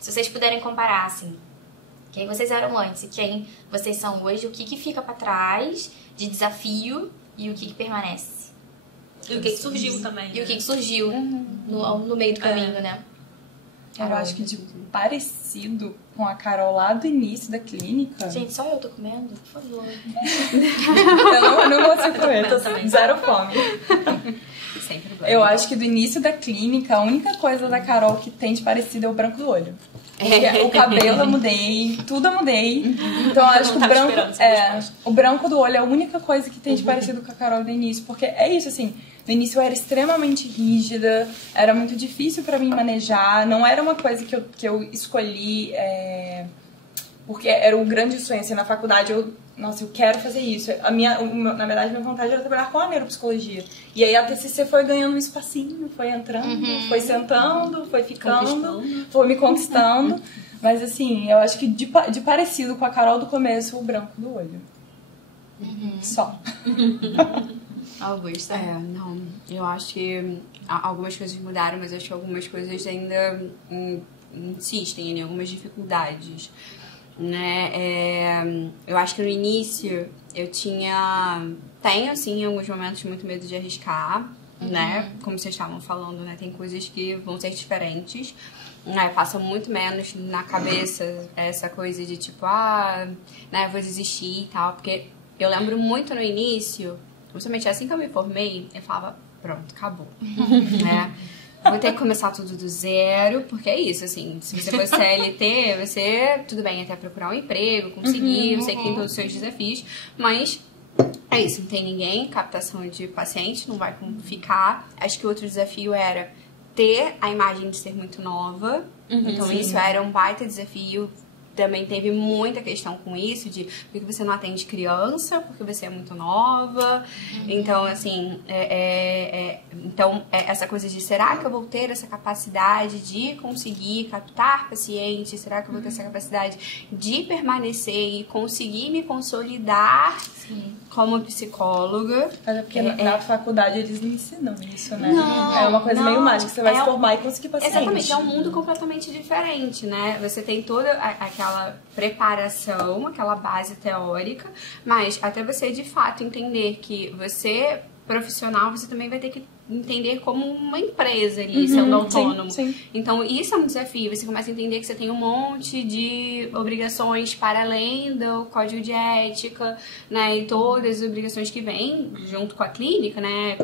Se vocês puderem comparar, assim, quem vocês eram antes e quem vocês são hoje, o que fica pra trás de desafio e o que permanece? E o que surgiu também. E o que surgiu no meio do caminho, né? Eu acho que de parecido com a Carol lá do início da clínica. Gente, só eu tô comendo? Por favor. Eu não consigo comer, tô zero fome. Sempre bom. Eu acho que do início da clínica, a única coisa da Carol que tem de parecido é o branco do olho. O cabelo eu mudei, tudo eu mudei. Então eu acho que o branco do olho é a única coisa que tem de parecido com a Carol do início. Porque é isso, assim, no início eu era extremamente rígida, era muito difícil pra mim manejar, não era uma coisa que eu escolhi porque era um grande sonho, assim, na faculdade nossa, eu quero fazer isso. Na verdade, minha vontade era trabalhar com a neuropsicologia. E aí a TCC foi ganhando um espacinho, foi entrando, foi sentando, foi ficando, foi me conquistando. Mas assim, eu acho que de parecido com a Carol do começo, o branco do olho. Só. Augusta. Não. Eu acho que algumas coisas mudaram, mas eu acho que algumas coisas ainda insistem em algumas dificuldades. Né? Eu acho que no início eu tenho assim em alguns momentos muito medo de arriscar, né? Como vocês estavam falando, né? Tem coisas que vão ser diferentes, né? Passa muito menos na cabeça essa coisa de tipo, né? Vou desistir e tal, porque eu lembro muito no início, justamente assim que eu me formei, eu falava, pronto, acabou, né? Vou ter que começar tudo do zero, porque é isso, assim, se você for CLT, você, tudo bem, até procurar um emprego, conseguir, eu sei que tem todos os seus desafios, mas é isso, não tem ninguém, captação de paciente, não vai como ficar. Acho que outro desafio era ter a imagem de ser muito nova, então isso era um baita desafio. Também teve muita questão com isso, de por que você não atende criança, porque você é muito nova. Então, assim, essa coisa de será que eu vou ter essa capacidade de conseguir captar pacientes? Será que eu vou ter essa capacidade de permanecer e conseguir me consolidar como psicóloga? Mas é porque na faculdade eles não ensinam isso, né? Não, é uma coisa meio mágica, você vai se formar e conseguir paciente. Exatamente, é um mundo completamente diferente, né? Você tem toda aquela preparação, aquela base teórica, mas até você de fato entender que você, profissional, você também vai ter que entender como uma empresa ali, sendo autônomo. Sim. Então, isso é um desafio. Você começa a entender que você tem um monte de obrigações para além do código de ética, né? E todas as obrigações que vêm junto com a clínica, né?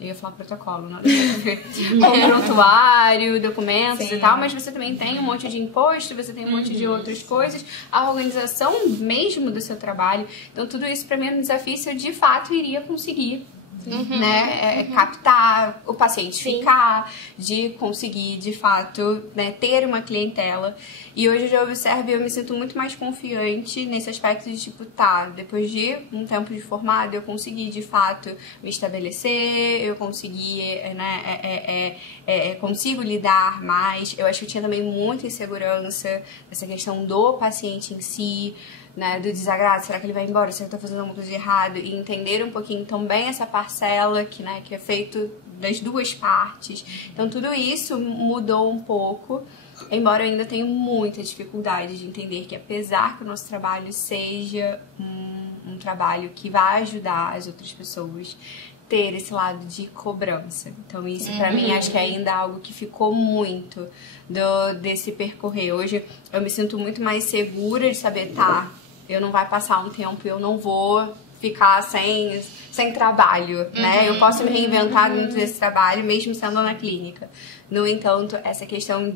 Eu ia falar protocolo, não com prontuário, documentos e tal, mas você também tem um monte de imposto, você tem um monte de outras coisas, a organização mesmo do seu trabalho. Então, tudo isso para mim é um desafio se eu de fato iria conseguir né, captar o paciente, ficar, de conseguir de fato, né, ter uma clientela. E hoje eu observo e eu me sinto muito mais confiante nesse aspecto de tipo, depois de um tempo de formado, eu consegui de fato me estabelecer, eu consegui, né, consigo lidar mais. Eu acho que eu tinha também muita insegurança nessa questão do paciente em si, né, do desagrado, será que ele vai embora, será que eu tô fazendo alguma coisa de errado, e entender um pouquinho também essa parcela que, né, que é feito das duas partes. Então tudo isso mudou um pouco, embora eu ainda tenha muita dificuldade de entender que apesar que o nosso trabalho seja um trabalho que vai ajudar as outras pessoas, ter esse lado de cobrança. Então isso pra mim acho que ainda é algo que ficou muito desse percorrer. Hoje eu me sinto muito mais segura de saber, eu não vai passar um tempo, eu não vou ficar sem trabalho, né? Eu posso me reinventar dentro desse trabalho, mesmo sendo na clínica. No entanto, essa questão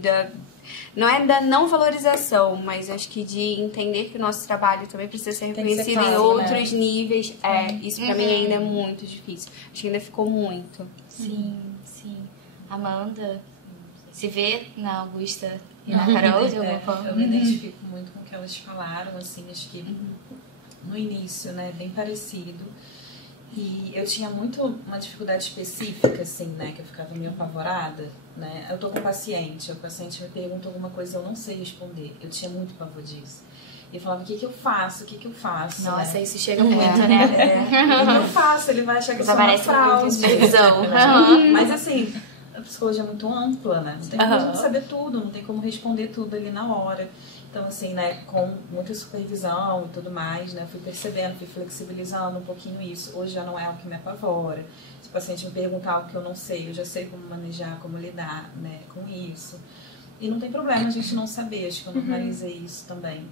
não é da não valorização, mas acho que de entender que o nosso trabalho também precisa ser reconhecido em outros níveis. Isso pra mim ainda é muito difícil. Acho que ainda ficou muito. Sim. Amanda, se vê na Augusta e na Carol de alguma forma? Eu me identifico muito com o que elas falaram, assim, acho que no início, né, bem parecido. E eu tinha muito uma dificuldade específica, assim, né, que eu ficava meio apavorada, né. Eu tô com um paciente, o paciente me pergunta alguma coisa e eu não sei responder. Eu tinha muito pavor disso. E eu falava, o que que eu faço? Nossa, né? isso chega muito, né? O que eu faço? Ele vai achar que eu sou uma fraude. Supervisão. Mas assim, psicologia é muito ampla, né? Não tem como a gente saber tudo, não tem como responder tudo ali na hora. Então, assim, né, com muita supervisão e tudo mais, né, fui percebendo, fui flexibilizando um pouquinho isso. Hoje já não é algo que me apavora. Se o paciente me perguntar algo que eu não sei, eu já sei como manejar, como lidar, né, com isso. E não tem problema a gente não saber, acho que eu normalizei isso também.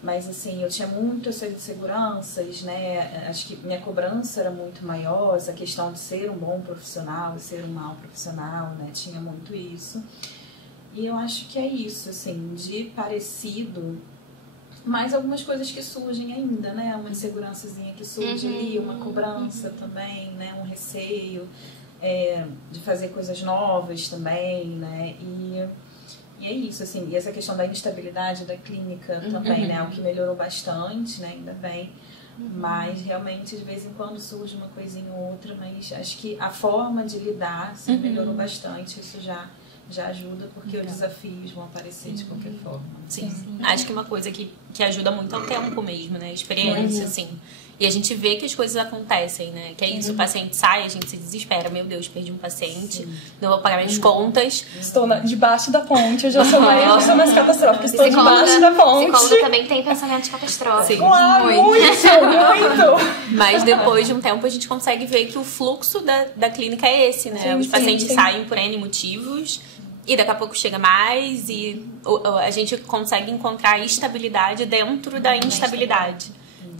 Mas, assim, eu tinha muito essa inseguranças, né, acho que minha cobrança era muito maior, essa questão de ser um bom profissional e ser um mau profissional, né, tinha muito isso. E eu acho que é isso, assim, de parecido, mais algumas coisas que surgem ainda, né? Uma insegurançazinha que surge ali, uma cobrança também, né? Um receio de fazer coisas novas também, né? E é isso, assim, e essa questão da instabilidade da clínica também, né? O que melhorou bastante, né? Ainda bem. Mas realmente de vez em quando surge uma coisinha ou outra, mas acho que a forma de lidar assim, melhorou bastante, isso já ajuda, porque os desafios vão aparecer de qualquer forma. Sim. Acho que uma coisa que ajuda muito é o tempo mesmo, né? A experiência, assim. E a gente vê que as coisas acontecem, né? Que é isso, o paciente sai, a gente se desespera. Meu Deus, perdi um paciente, não vou pagar minhas contas. Estou debaixo da ponte, eu já sou mais catastrófica. Estou debaixo da ponte. Psicóloga também tem pensamentos catastróficos. Claro, muito! Mas depois de um tempo a gente consegue ver que o fluxo da clínica é esse, né? Os pacientes saem por N motivos. E daqui a pouco chega mais e a gente consegue encontrar estabilidade dentro da instabilidade.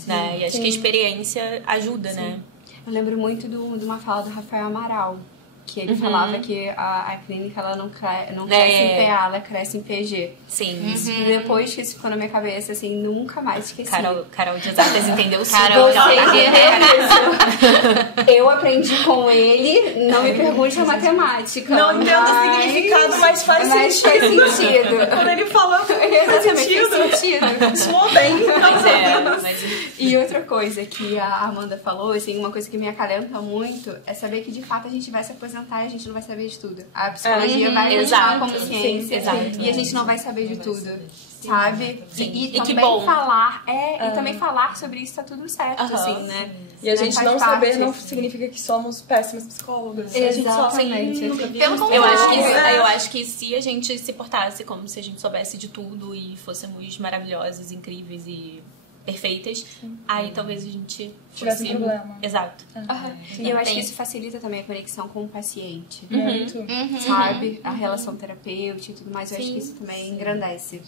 Né? E acho que a experiência ajuda, né? Eu lembro muito de uma fala do Rafael Amaral, que ele falava que a clínica ela não cresce em PA, ela cresce em PG. Sim. E depois que isso ficou na minha cabeça, assim, nunca mais esqueci. Carol de Exatas entendeu o Carol, eu aprendi com ele, não me pergunte a matemática. Não entendo o significado, mas faz sentido. Quando ele falou, exatamente, faz sentido. Soou bem. E outra coisa que a Amanda falou, assim, uma coisa que me acalenta muito é saber que de fato a gente vai se aposentar e a gente não vai saber de tudo. A psicologia vai continuar como ciência e a gente não vai saber de tudo. Sabe? E também falar, e também falar sobre isso tá tudo certo, assim, né? E a gente não saber não significa que somos péssimas psicólogas. Exatamente. Eu acho que se a gente se portasse como se a gente soubesse de tudo e fôssemos maravilhosas, incríveis e perfeitas, aí talvez a gente tivesse um problema. Exato. E eu acho que isso facilita também a conexão com o paciente. Muito. Sabe? A relação terapêutica e tudo mais, eu acho que isso também engrandece.